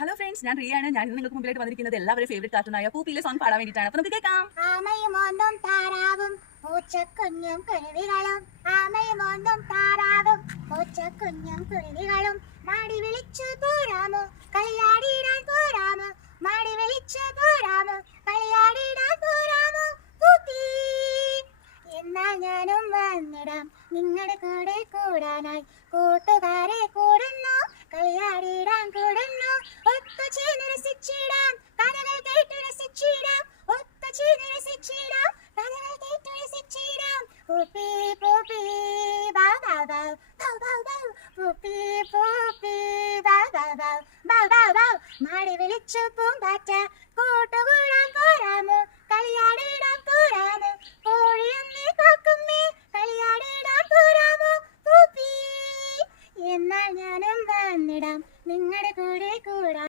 Hello friends, ഞാൻ റിയാണ്. ഞാൻ നിങ്ങൾക്ക് മുമ്പിലായിട്ട് വന്നിരിക്കുന്നത് എല്ലാവരും ഫേവറേറ്റ് കാർട്ടൂണായ പൂപ്പിയിലെ സോങ് പാടാൻ വേണ്ടിയിട്ടാണ്. അപ്പോൾ നമുക്ക് കേൾക്കാം. ആമയും ഒന്നും താറാവും പൂച്ചക്കുഞ്ഞും കുരുവികളും, ആമയും ഒന്നും താറാവും പൂച്ചക്കുഞ്ഞും കുരുവികളും, മാടി വിളിച്ചു പോരാമോ കളിയാടിയിടാൻ പോരാമോ, മാടി വിളിച്ചു പോരാമോ കളിയാടിയിടാൻ പോരാമോ പൂപ്പി. എന്നാൽ ഞാനും വന്നിടാം നിങ്ങളുടെ കൂടെ കൂടാനായി, കൂട്ടുകാരെ കൂടുന്നു കളിയാടിയിടാൻ കൂടുന്നു, ഒത്തുചേർന്ന് രസിച്ചിടാം കഥകൾ കേട്ടു രസിച്ചിടാം, ഒത്തുചേർന്ന് രസിച്ചിടാം കഥകൾ കേട്ടു രസിച്ചിടാം. പൂപ്പി പൂപ്പി ബൗ ബൗ ബൗ ബൗ ബൗ ബൗ, പൂപ്പി പൂപ്പി ബൗ ബൗ ബൗ ബൗ ബൗ ബൗ, മാടി വിളിച്ചു പൂമ്പാറ്റ കൂട്ടുകൂടാൻ പോരാമോ കളിയാടിയിടാൻ പോരാമോ, കോഴിയമ്മേ കാക്കുമ്മേ കളിയാടിയിടാൻ പോരാമോ പൂപ്പി. എന്നാൽ ഞാനും വന്നിടാം നിങ്ങളുടെ കൂടെ കൂടാം.